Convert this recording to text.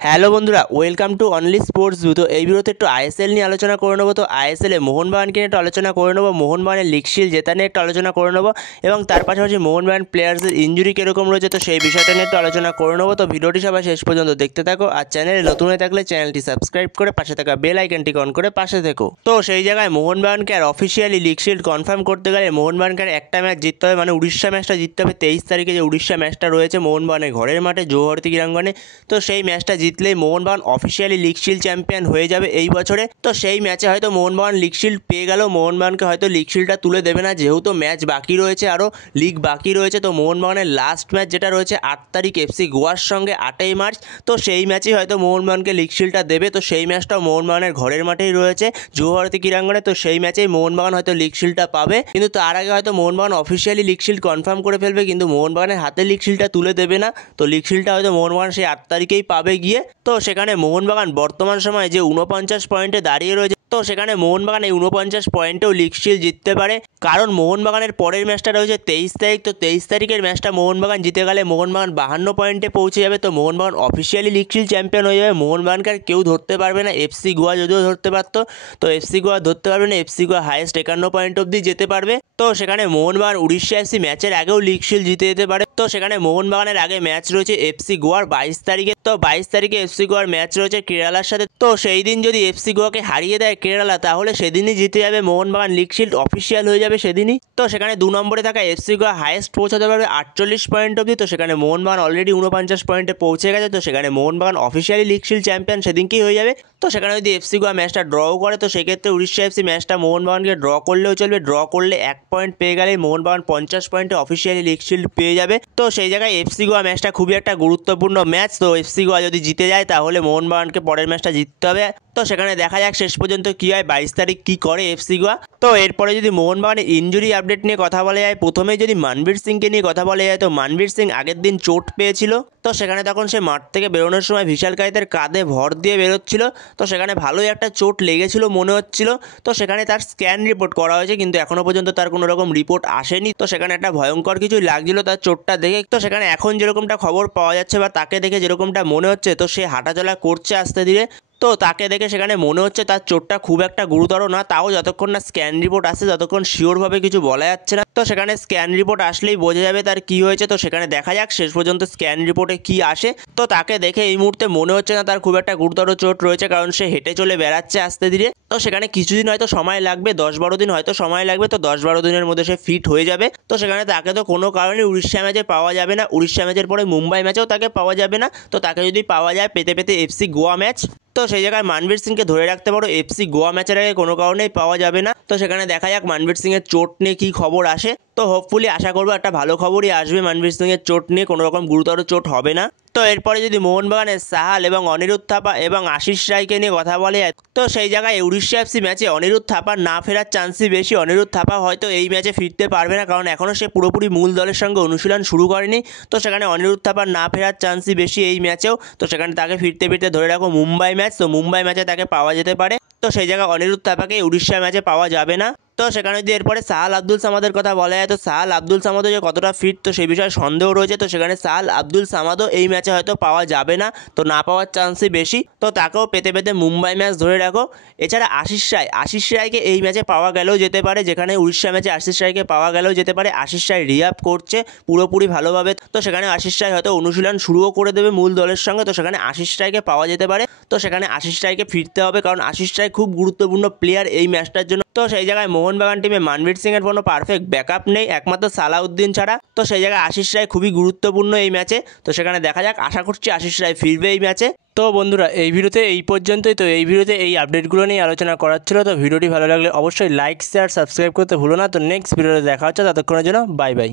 Hello বন্ধুরা, welcome to only sports view. তো এই ভিডিওতে একটু আইএসএল নিয়ে আলোচনা করে নেবো। তো আইএসএল এ মোহনবাগানকে নিয়ে একটু আলোচনা করে নেবো, মোহনবাগানের লিগ শিল্ড জেতা নিয়ে একটু আলোচনা করে নেবো এবং তার পাশাপাশি মোহনবাগান প্লেয়ার্সের ইনজুরি কীরকম রয়েছে তো সেই বিষয়টা নিয়ে একটু আলোচনা করে নেবো। তো ভিডিওটি সবাই শেষ পর্যন্ত দেখতে থাকো, আর চ্যানেলে নতুন হয়ে থাকলে চ্যানেলটি সাবস্ক্রাইব করে পাশে থাকা বেল আইকনটি অন করে পাশে থেকো। তো সেই জায়গায় মোহনবাগানকে আর অফিসিয়ালি লিগ শিল্ড কনফার্ম করতে গেলে মোহনবাগানকে আর একটা ম্যাচ জিততে হবে, মানে উড়িষ্যা ম্যাচটা জিততে হবে। 23 তারিখে যে উড়িষ্যা ম্যাচটা রয়েছে মোহনবাগানের ঘরের মাঠে জৌহরতী ক্রীড়াঙ্গনে, তো সেই ম্যাচটা জিতলেই Mohun Bagan officially league shield champion হয়ে যাবে এই বছরে। তো সেই ম্যাচে হয়তো মোহনবাগান লিগ শিল্ড পেয়ে গেল, মোহনবাগানকে হয়তো লিগ শিল্ডটা তুলে দেবে না, যেহেতু ম্যাচ বাকি রয়েছে, আরও লিগ বাকি রয়েছে। তো মোহনবাগানের লাস্ট ম্যাচ যেটা রয়েছে 8 তারিখ এফসি গোয়ার সঙ্গে 8ই মার্চ, তো সেই ম্যাচেই হয়তো মোহনবাগানকে লিগ শিল্ডটা দেবে। তো সেই ম্যাচটাও মোহনবাগানের ঘরের মাঠেই রয়েছে জৌহরতী ক্রীড়াঙ্গনে, তো সেই ম্যাচেই মোহনবাগান হয়তো লিগ শিল্ডটা পাবে। কিন্তু তার আগে হয়তো Mohun Bagan officially league shield confirm করে ফেলবে, কিন্তু মোহনবাগানের হাতে লিগ শিল্ডটা তুলে দেবে না। তো লিগ শিল্ডটা হয়তো মোহনবাগান সেই 8 তারিখেই পাবে গিয়ে। তো সেখানে মোহনবাগান বর্তমান সময়ে যে 49 পয়েন্টে দাঁড়িয়ে রয়েছে, তো সেখানে মোহনবাগান এই 49 পয়েন্টেও লিগ শিল্ড জিততে পারে, কারণ মোহনবাগানের পরের ম্যাচটা রয়েছে 23 তারিখ। তো 23 তারিখের ম্যাচটা মোহনবাগান জিতে গেলে মোহনবাগান 52 পয়েন্টে পৌঁছে যাবে। তো Mohun Bagan officially league shield champion হয়ে যাবে। মোহনবাগানকে আর কেউ ধরতে পারবে না, এফসি গোয়া যদিও ধরতে পারতো, তো এফসি গোয়া ধরতে পারবে না। এফসি গোয়া হাইয়েস্ট 51 পয়েন্ট অবধি যেতে পারবে। তো সেখানে মোহনবাগান উড়িষ্যা এফসি ম্যাচের আগেও লিগ শিল্ড জিতে যেতে পারে। তো সেখানে মোহনবাগানের আগে ম্যাচ রয়েছে এফসি গোয়ার 22 তারিখে। তো 22 তারিখে এফসি গোয়ার ম্যাচ রয়েছে কেরালার সাথে। তো সেই দিন যদি এফসি গোয়াকে হারিয়ে দেয় কেরালা, তাহলে সেদিনই জিতে যাবে মোহনবাগান, লিগ শিল্ড অফিসিয়াল হয়ে যাবে সেদিনই। তো সেখানে 2 নম্বরে থাকা এফসি গোয়া হাইয়েস্ট পৌঁছাতে পারবে 48 পয়েন্ট অবধি। তো সেখানে মোহনবাগান অলরেডি 49 পয়েন্টে পৌঁছে গেছে। তো সেখানে Mohun Bagan officially league shield champion সেদিনকেই হয়ে যাবে। তো সেখানে যদি এফসি গোয়া ম্যাচটা ড্রও করে, তো সেক্ষেত্রে উড়িষ্যা এফসি ম্যাচটা মোহনবাগানকে ড্র করলেও চলবে। ড্র করলে 1 পয়েন্ট পেয়ে গেলে মোহনবাগান 50 পয়েন্টে অফিসিয়ালি লিগ শিল্ড পেয়ে যাবে। তো সেই জায়গায় এফসি গোয়া ম্যাচটা খুবই একটা গুরুত্বপূর্ণ ম্যাচ। তো এফসি গোয়া যদি জিতে যায় তাহলে মোহনবাগানকে পরের ম্যাচটা জিততে হবে। তো সেখানে দেখা যাক শেষ পর্যন্ত কী হয়, 22 তারিখ কী করে এফসি গোয়া। তো এরপরে যদি মোহনবাগানের ইনজুরি আপডেট নিয়ে কথা বলা যায়, প্রথমেই যদি মানবীর সিংকে নিয়ে কথা বলা যায়, তো মানবীর সিং আগের দিন চোট পেয়েছিল। তো সেখানে তখন সে মাঠ থেকে বেরোনোর সময় বিশাল কায়েতের কাঁধে ভর দিয়ে বেরোচ্ছিল। তো সেখানে ভালোই একটা চোট লেগেছিল মনে হচ্ছিল। তো সেখানে তার স্ক্যান রিপোর্ট করা হয়েছে, কিন্তু এখনও পর্যন্ত তার কোনো রকম রিপোর্ট আসেনি। তো সেখানে একটা ভয়ঙ্কর কিছুই লাগছিল তার চোটটা দেখে। তো সেখানে এখন যেরকমটা খবর পাওয়া যাচ্ছে বা তাকে দেখে যেরকমটা মনে হচ্ছে, তো সে হাঁটাচলা করছে আস্তে ধীরে। তো তাকে দেখে সেখানে মনে হচ্ছে তার চোটটা খুব একটা গুরুতর না, তাও যতক্ষণ না স্ক্যান রিপোর্ট আসে ততক্ষণ শিওরভাবে কিছু বলা যাচ্ছে না। তো সেখানে স্ক্যান রিপোর্ট আসলেই বোঝা যাবে তার কী হয়েছে। তো সেখানে দেখা যাক শেষ পর্যন্ত স্ক্যান রিপোর্টে কী আসে। তো তাকে দেখে এই মুহূর্তে মনে হচ্ছে না তার খুব একটা গুরুতর চোট রয়েছে, কারণ সে হেঁটে চলে বেড়াচ্ছে আস্তে ধীরে। তো সেখানে কিছুদিন হয়তো সময় লাগবে, 10-12 দিন হয়তো সময় লাগবে। তো 10-12 দিনের মধ্যে সে ফিট হয়ে যাবে। তো সেখানে তাকে তো কোনো কারণে উড়িষ্যা ম্যাচে পাওয়া যাবে না, উড়িষ্যা ম্যাচের পরে মুম্বাই ম্যাচেও তাকে পাওয়া যাবে না। তো তাকে যদি পাওয়া যায় পেতে পেতে এফসি গোয়া ম্যাচ, তো সেই জায়গায় মানবীর সিংকে ধরে রাখতে পারো। এফসি গোয়া ম্যাচের আগে কোনো কারণেই পাওয়া যাবে না। তো সেখানে দেখা যাক মানবীর সিংয়ের চোট নিয়ে কী খবর আসে। তো হোপফুলি আশা করবো একটা ভালো খবরই আসবে, মানবীর সিংয়ের চোট নিয়ে কোনো রকম গুরুতর চোট হবে না। তো এরপরে যদি মোহনবাগানের সাহাল এবং অনিরুদ্ধ থাপা এবং আশিস রায়কে নিয়ে কথা বলে যায়, তো সেই জায়গায় উড়িষ্যা এফসি ম্যাচে অনিরুদ্ধ থাপার না ফেরার চান্সই বেশি। অনিরুদ্ধ থাপা হয়তো এই ম্যাচে ফিরতে পারবে না, কারণ এখনও সে পুরোপুরি মূল দলের সঙ্গে অনুশীলন শুরু করেনি। তো সেখানে অনিরুদ্ধ থাপার না ফেরার চান্সই বেশি এই ম্যাচেও। তো সেখানে তাকে ফিরতে ফিরতে ধরে রাখো মুম্বাই ম্যাচ, তো মুম্বাই ম্যাচে তাকে পাওয়া যেতে পারে। তো সেই জায়গায় অনিরুদ্ধ থাপাকে উড়িষ্যা ম্যাচে পাওয়া যাবে না। তো সেখানে যদি এরপরে সাহাল আব্দুল সামাদের কথা বলা যায়, তো সাহাল আব্দুল সামাদও যে কতটা ফিট তো সেই বিষয়ে সন্দেহ রয়েছে। তো সেখানে সাহাল আব্দুল সামাদও এই ম্যাচে হয়তো পাওয়া যাবে না, তো না পাওয়ার চান্সই বেশি। তো তাকেও পেতে পেতে মুম্বাই ম্যাচ ধরে রাখো। এছাড়া আশিস রায়কে এই ম্যাচে পাওয়া গেলেও যেতে পারে, যেখানে উড়িষ্যা ম্যাচে আশিস রায়কে পাওয়া গেলেও যেতে পারে। আশিস রায় রিহ্যাব করছে পুরোপুরি ভালোভাবে। তো সেখানে আশিস রায় হয়তো অনুশীলন শুরুও করে দেবে মূল দলের সঙ্গে। তো সেখানে আশিস রায়কে পাওয়া যেতে পারে। তো সেখানে আশিস রায়কে ফিরতে হবে, কারণ আশিস রায় খুব গুরুত্বপূর্ণ প্লেয়ার এই ম্যাচটার জন্য। তো সেই জায়গায় মোহনবাগান টিমে মানবীর সিংয়ের কোনো পারফেক্ট ব্যাকআপ নেই একমাত্র সালাউদ্দিন ছাড়া। তো সেই জায়গায় আশিস রায় খুবই গুরুত্বপূর্ণ এই ম্যাচে। তো সেখানে দেখা যাক, আশা করছি আশিস রায় ফিরবে এই ম্যাচে। তো বন্ধুরা এই ভিডিওতে এই পর্যন্তই। তো এই ভিডিওতে এই আপডেটগুলো নিয়ে আলোচনা করার ছিল। তো ভিডিওটি ভালো লাগলে অবশ্যই লাইক শেয়ার সাবস্ক্রাইব করতে ভুলো না। তো নেক্সট ভিডিওতে দেখা হচ্ছে, ততক্ষণের জন্য বাই বাই।